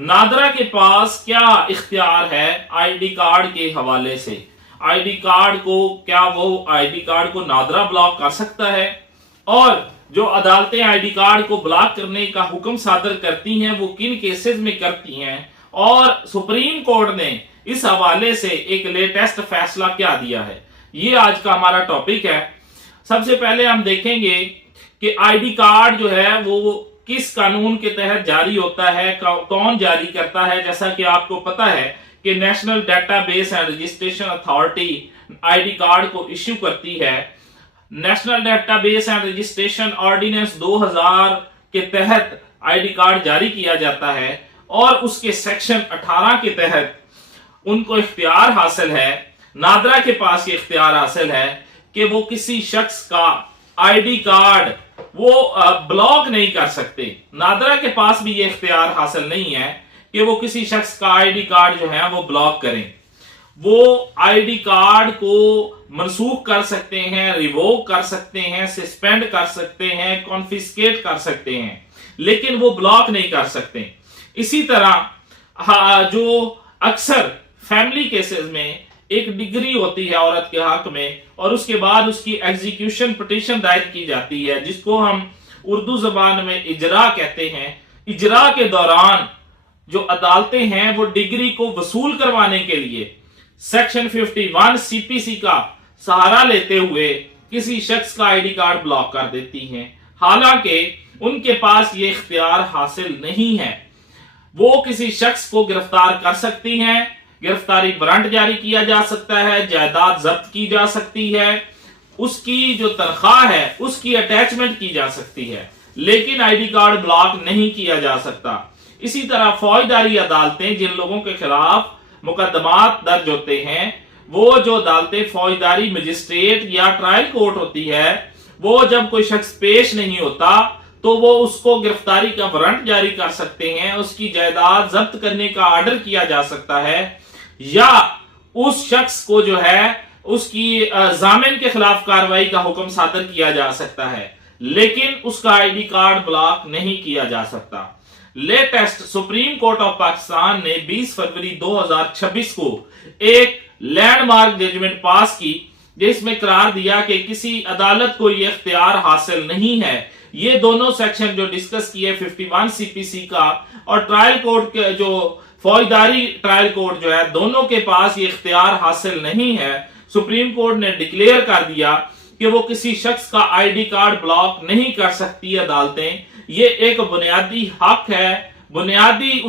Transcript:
नादरा के पास क्या इख्तियार है आईडी कार्ड के हवाले से? आईडी कार्ड को क्या वो आईडी कार्ड को नादरा ब्लॉक कर सकता है? और जो अदालतें आईडी कार्ड को ब्लॉक करने का हुक्म सादर करती हैं वो किन केसेस में करती हैं? और सुप्रीम कोर्ट ने इस हवाले से एक लेटेस्ट फैसला क्या दिया है, ये आज का हमारा टॉपिक है। सबसे पहले हम देखेंगे कि आईडी कार्ड जो है वो किस कानून के तहत जारी होता है, कौन जारी करता है। जैसा कि आपको पता है कि National Database and Registration Authority ID card को इश्यू करती है। National Database and Registration Ordinance 2000 के तहत आईडी कार्ड जारी किया जाता है और उसके सेक्शन 18 के तहत उनको इख्तियार हासिल है, नादरा के पास ये इख्तियार हासिल है कि वो किसी शख्स का आईडी कार्ड वो ब्लॉक नहीं कर सकते। नादरा के पास भी ये इख्तियार हासिल नहीं है कि वो किसी शख्स का आईडी कार्ड जो है वो ब्लॉक करें। वो आईडी कार्ड को मनसूख कर सकते हैं, रिवोक कर सकते हैं, सस्पेंड कर सकते हैं, कॉन्फिस्केट कर सकते हैं, लेकिन वो ब्लॉक नहीं कर सकते। इसी तरह जो अक्सर फैमिली केसेस में एक डिग्री होती है औरत के हक में और उसके बाद उसकी एग्जीक्यूशन पिटीशन दायर की जाती है, जिसको हम उर्दू जबान में इजरा कहते हैं। इजरा के दौरान जो अदालतें हैं वो डिग्री को वसूल करवाने के लिए सेक्शन 51 सीपीसी का सहारा लेते हुए किसी शख्स का आईडी कार्ड ब्लॉक कर देती हैं, हालांकि उनके पास ये इख्तियार हासिल नहीं है। वो किसी शख्स को गिरफ्तार कर सकती हैं, गिरफ्तारी वारंट जारी किया जा सकता है, जायदाद जब्त की जा सकती है, उसकी जो तनख्वाह है उसकी अटैचमेंट की जा सकती है, लेकिन आईडी कार्ड ब्लॉक नहीं किया जा सकता। इसी तरह फौजदारी अदालतें, जिन लोगों के खिलाफ मुकदमात दर्ज होते हैं, वो जो अदालतें फौजदारी मजिस्ट्रेट या ट्रायल कोर्ट होती है, वो जब कोई शख्स पेश नहीं होता तो वो उसको गिरफ्तारी का वारंट जारी कर सकते हैं, उसकी जायदाद जब्त करने का ऑर्डर किया जा सकता है, या उस शख्स को जो है उसकी जामिन के खिलाफ कार्रवाई का हुक्म सादर किया जा सकता है, लेकिन उसका आईडी कार्ड ब्लॉक नहीं किया जा सकता। Latest supreme court of Pakistan ने 20 फरवरी 2026 को एक लैंडमार्क जजमेंट पास की, जिसमें करार दिया कि किसी अदालत को यह इख्तियार हासिल नहीं है। ये दोनों सेक्शन जो डिस्कस किए 51 सीपीसी का और ट्रायल कोर्ट के जो फौजदारी ट्रायल कोर्ट जो है, दोनों के पास ये इख्तियार हासिल नहीं है। सुप्रीम कोर्ट ने डिक्लेयर कर दिया कि वो किसी शख्स का आईडी कार्ड ब्लॉक नहीं कर सकती अदालतें। ये एक बुनियादी हक है, बुनियादी